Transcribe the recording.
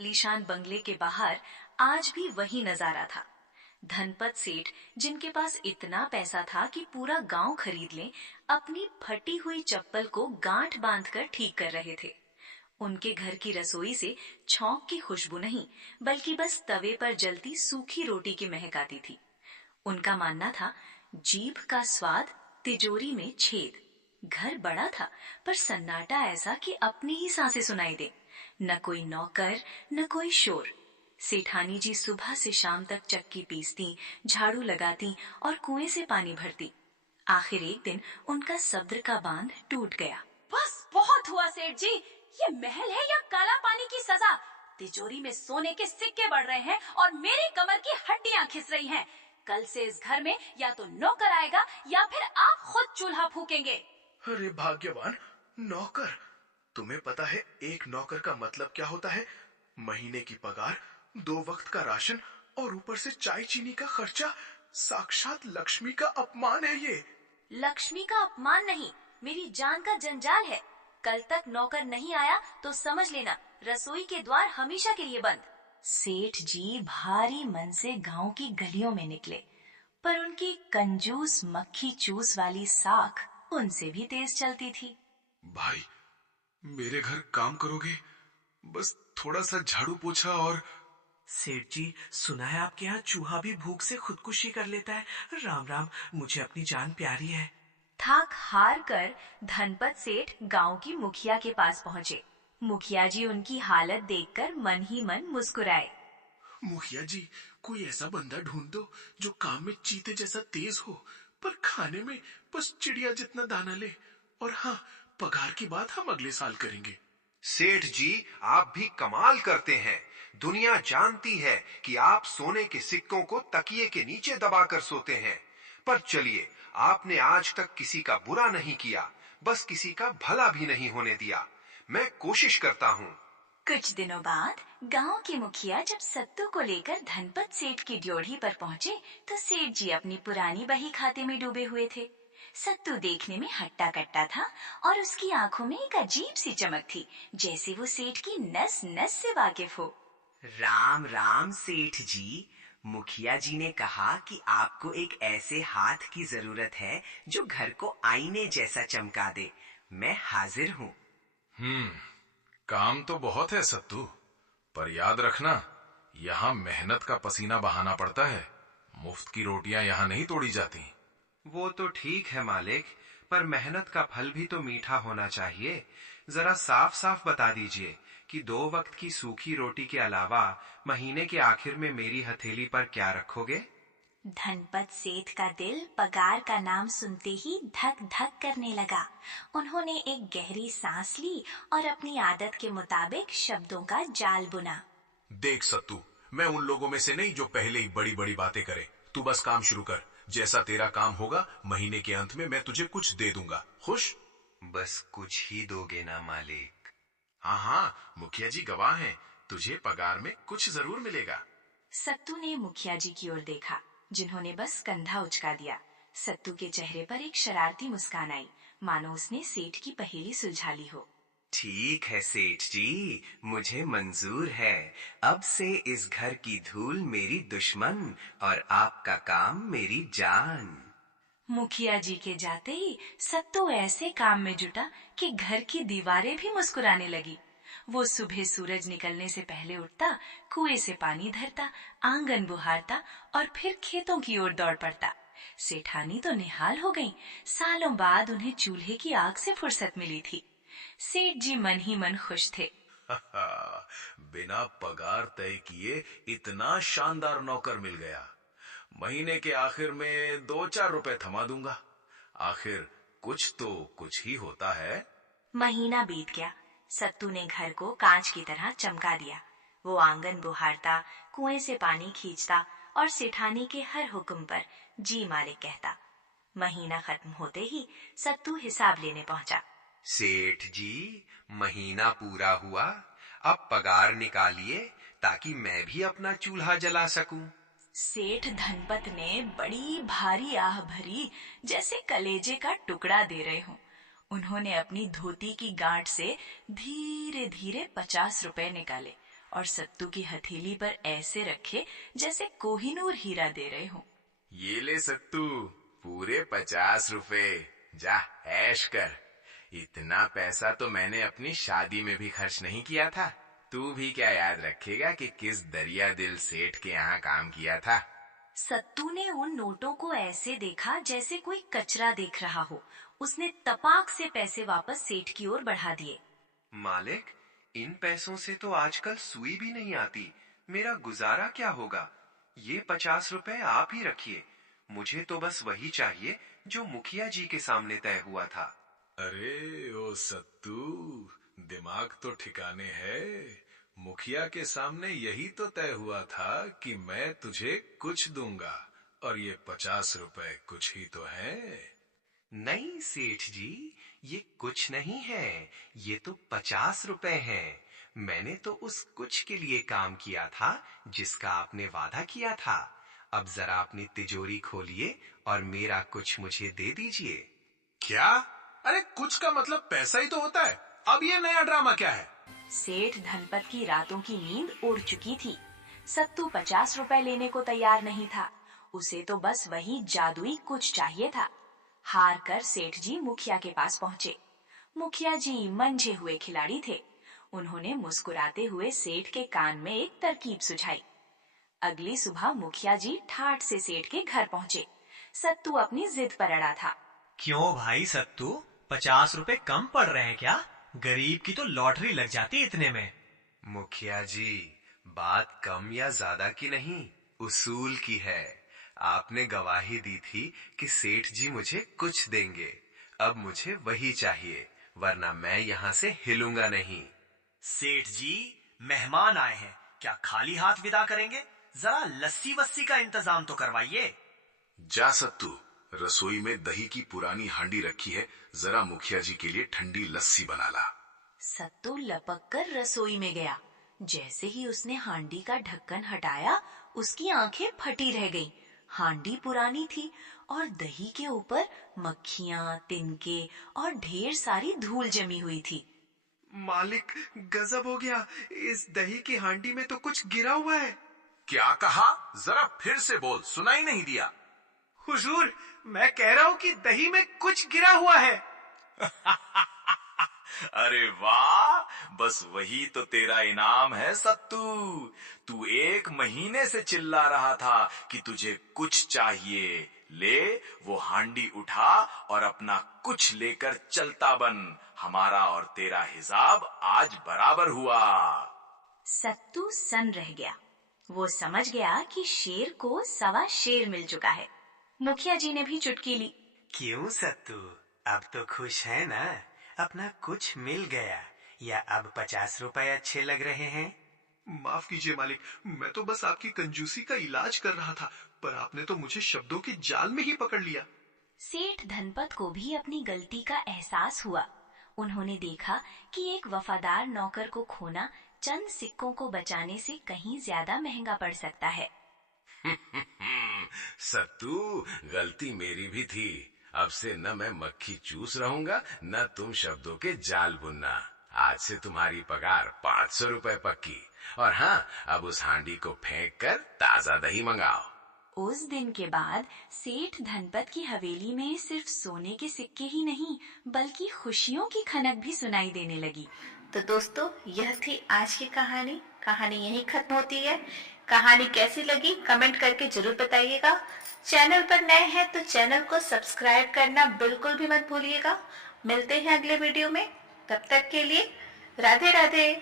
आलीशान बंगले के बाहर आज भी वही नजारा था। धनपत सेठ, जिनके पास इतना पैसा था कि पूरा गांव खरीद लें, अपनी फटी हुई चप्पल को गांठ बांधकर ठीक कर रहे थे। उनके घर की रसोई से छौंक की खुशबू नहीं, बल्कि बस तवे पर जलती सूखी रोटी की महक आती थी। उनका मानना था, जीभ का स्वाद, तिजोरी में छेद। घर बड़ा था, पर सन्नाटा ऐसा कि अपनी ही सांसें सुनाई दे। न कोई नौकर, न कोई शोर। सेठानी जी सुबह से शाम तक चक्की पीसती, झाड़ू लगाती और कुएं से पानी भरती। आखिर एक दिन उनका सब्र का बांध टूट गया। बस बहुत हुआ सेठ जी, ये महल है या काला पानी की सजा? तिजोरी में सोने के सिक्के बढ़ रहे हैं और मेरी कमर की हड्डियां खिस रही हैं। कल से इस घर में या तो नौकर आएगा या फिर आप खुद चूल्हा फूकेंगे। अरे भाग्यवान, नौकर? तुम्हें पता है एक नौकर का मतलब क्या होता है? महीने की पगार, 2 वक्त का राशन और ऊपर से चाय चीनी का खर्चा। साक्षात लक्ष्मी का अपमान है ये। लक्ष्मी का अपमान नहीं, मेरी जान का जंजाल है। कल तक नौकर नहीं आया तो समझ लेना, रसोई के द्वार हमेशा के लिए बंद। सेठ जी भारी मन से गांव की गलियों में निकले, पर उनकी कंजूस मक्खी चूस वाली साख उनसे भी तेज चलती थी। भाई, मेरे घर काम करोगे? बस थोड़ा सा झाड़ू पोछा और। सेठ जी, सुना है आपके यहाँ चूहा भी भूख से खुदकुशी कर लेता है। राम राम, मुझे अपनी जान प्यारी है। थाक हार कर धनपत सेठ गांव की मुखिया के पास पहुँचे। मुखिया जी उनकी हालत देखकर मन ही मन मुस्कुराए। मुखिया जी, कोई ऐसा बंदा ढूंढ दो जो काम में चीते जैसा तेज हो, पर खाने में बस चिड़िया जितना दाना ले। और हाँ, पगार की बात हम अगले साल करेंगे। सेठ जी, आप भी कमाल करते हैं। दुनिया जानती है कि आप सोने के सिक्कों को तकिए के नीचे दबाकर सोते हैं। पर चलिए, आपने आज तक किसी का बुरा नहीं किया, बस किसी का भला भी नहीं होने दिया। मैं कोशिश करता हूँ। कुछ दिनों बाद गांव के मुखिया जब सत्तू को लेकर धनपत सेठ की ड्योढ़ी पर पहुंचे, तो सेठ जी अपनी पुरानी बही खाते में डूबे हुए थे। सत्तू देखने में हट्टा कट्टा था और उसकी आंखों में एक अजीब सी चमक थी, जैसे वो सेठ की नस नस से वाकिफ हो। राम राम सेठ जी, मुखिया जी ने कहा कि आपको एक ऐसे हाथ की जरूरत है जो घर को आईने जैसा चमका दे। मैं हाजिर हूँ। काम तो बहुत है सत्तू, पर याद रखना, यहाँ मेहनत का पसीना बहाना पड़ता है। मुफ्त की रोटियां यहाँ नहीं तोड़ी जाती। वो तो ठीक है मालिक, पर मेहनत का फल भी तो मीठा होना चाहिए। जरा साफ साफ बता दीजिए कि 2 वक्त की सूखी रोटी के अलावा महीने के आखिर में मेरी हथेली पर क्या रखोगे? धनपत सेठ का दिल पगार का नाम सुनते ही धक धक करने लगा। उन्होंने एक गहरी सांस ली और अपनी आदत के मुताबिक शब्दों का जाल बुना। देख सत्तू, मैं उन लोगों में से नहीं जो पहले ही बड़ी बड़ी बातें करे। तू बस काम शुरू कर। जैसा तेरा काम होगा, महीने के अंत में मैं तुझे कुछ दे दूंगा। खुश? बस कुछ ही दोगे ना मालिक? हाँ हाँ, मुखिया जी गवाह हैं। तुझे पगार में कुछ जरूर मिलेगा। सत्तू ने मुखिया जी की ओर देखा, जिन्होंने बस कंधा उचका दिया। सत्तू के चेहरे पर एक शरारती मुस्कान आई, मानो उसने सेठ की पहेली सुलझा ली हो। ठीक है सेठ जी, मुझे मंजूर है। अब से इस घर की धूल मेरी दुश्मन और आपका काम मेरी जान। मुखिया जी के जाते ही सत्तू ऐसे काम में जुटा कि घर की दीवारें भी मुस्कुराने लगी। वो सुबह सूरज निकलने से पहले उठता, कुएं से पानी धरता, आंगन बुहारता और फिर खेतों की ओर दौड़ पड़ता। सेठानी तो निहाल हो गईं। सालों बाद उन्हें चूल्हे की आग से फुर्सत मिली थी। सेठ जी मन ही मन खुश थे। बिना पगार तय किए इतना शानदार नौकर मिल गया। महीने के आखिर में 2-4 रुपए थमा दूंगा। आखिर कुछ तो कुछ ही होता है। महीना बीत गया। सत्तू ने घर को कांच की तरह चमका दिया। वो आंगन बुहारता, कुएं से पानी खींचता और सेठानी के हर हुक्म पर जी मालिक कहता। महीना खत्म होते ही सत्तू हिसाब लेने पहुंचा। सेठ जी, महीना पूरा हुआ, अब पगार निकालिए ताकि मैं भी अपना चूल्हा जला सकूं। सेठ धनपत ने बड़ी भारी आह भरी, जैसे कलेजे का टुकड़ा दे रहे हों। उन्होंने अपनी धोती की गांठ से धीरे धीरे 50 रुपए निकाले और सत्तू की हथेली पर ऐसे रखे जैसे कोहिनूर हीरा दे रहे हो। ये ले सत्तू, पूरे 50 रुपए, जा ऐश कर। इतना पैसा तो मैंने अपनी शादी में भी खर्च नहीं किया था। तू भी क्या याद रखेगा कि किस दरिया दिल सेठ के यहाँ काम किया था। सत्तू ने उन नोटों को ऐसे देखा जैसे कोई कचरा देख रहा हो। उसने तपाक से पैसे वापस सेठ की ओर बढ़ा दिए। मालिक, इन पैसों से तो आजकल सुई भी नहीं आती। मेरा गुजारा क्या होगा? ये 50 रुपए आप ही रखिए। मुझे तो बस वही चाहिए जो मुखिया जी के सामने तय हुआ था। अरे ओ सत्तू, दिमाग तो ठिकाने है। मुखिया के सामने यही तो तय हुआ था कि मैं तुझे कुछ दूंगा, और ये 50 रुपए कुछ ही तो है। नहीं सेठ जी, ये कुछ नहीं है, ये तो 50 रुपए हैं। मैंने तो उस कुछ के लिए काम किया था जिसका आपने वादा किया था। अब जरा अपनी तिजोरी खोलिए और मेरा कुछ मुझे दे दीजिए। क्या? अरे कुछ का मतलब पैसा ही तो होता है। अब ये नया ड्रामा क्या है? सेठ धनपत की रातों की नींद उड़ चुकी थी। सत्तू 50 रुपए लेने को तैयार नहीं था। उसे तो बस वही जादुई कुछ चाहिए था। हार कर सेठ जी मुखिया के पास पहुँचे। मुखिया जी मंझे हुए खिलाड़ी थे। उन्होंने मुस्कुराते हुए सेठ के कान में एक तरकीब सुझाई। अगली सुबह मुखिया जी ठाठ से सेठ के घर पहुँचे। सत्तू अपनी जिद पर अड़ा था। क्यों भाई सत्तू, 50 रुपए कम पड़ रहे हैं क्या? गरीब की तो लॉटरी लग जाती इतने में। मुखिया जी, बात कम या ज्यादा की नहीं, उसूल की है। आपने गवाही दी थी कि सेठ जी मुझे कुछ देंगे। अब मुझे वही चाहिए, वरना मैं यहाँ से हिलूंगा नहीं। सेठ जी, मेहमान आए हैं, क्या खाली हाथ विदा करेंगे? जरा लस्सी वस्सी का इंतजाम तो करवाइए। जा सत्तू, रसोई में दही की पुरानी हांडी रखी है, जरा मुखिया जी के लिए ठंडी लस्सी बना ला। सत्तू लपक कर रसोई में गया। जैसे ही उसने हांडी का ढक्कन हटाया, उसकी आंखें फटी रह गईं। हांडी पुरानी थी और दही के ऊपर मक्खियां, तिनके और ढेर सारी धूल जमी हुई थी। मालिक, गजब हो गया। इस दही की हांडी में तो कुछ गिरा हुआ है। क्या कहा? जरा फिर से बोल, सुनाई नहीं दिया। हुजूर, मैं कह रहा हूँ कि दही में कुछ गिरा हुआ है। अरे वाह, बस वही तो तेरा इनाम है सत्तू। तू 1 महीने से चिल्ला रहा था कि तुझे कुछ चाहिए। ले वो हांडी उठा और अपना कुछ लेकर चलता बन। हमारा और तेरा हिसाब आज बराबर हुआ। सत्तू सन रह गया। वो समझ गया कि शेर को सवा शेर मिल चुका है। मुखिया जी ने भी चुटकी ली। क्यों सत्तू, अब तो खुश है ना? अपना कुछ मिल गया, या अब 50 रुपए अच्छे लग रहे हैं? माफ कीजिए मालिक, मैं तो बस आपकी कंजूसी का इलाज कर रहा था, पर आपने तो मुझे शब्दों के जाल में ही पकड़ लिया। सेठ धनपत को भी अपनी गलती का एहसास हुआ। उन्होंने देखा कि एक वफादार नौकर को खोना चंद सिक्कों को बचाने से कहीं ज्यादा महंगा पड़ सकता है। सत्तू, गलती मेरी भी थी। अब से न मैं मक्खी चूस रहूंगा, न तुम शब्दों के जाल बुनना। आज से तुम्हारी पगार 500 रुपए पक्की। और हाँ, अब उस हांडी को फेंक कर ताजा दही मंगाओ। उस दिन के बाद सेठ धनपत की हवेली में सिर्फ सोने के सिक्के ही नहीं, बल्कि खुशियों की खनक भी सुनाई देने लगी। तो दोस्तों, यह थी आज की कहानी। कहानी यहीं खत्म होती है। कहानी कैसी लगी कमेंट करके जरूर बताइएगा। चैनल पर नए हैं तो चैनल को सब्सक्राइब करना बिल्कुल भी मत भूलिएगा। मिलते हैं अगले वीडियो में, तब तक के लिए राधे राधे।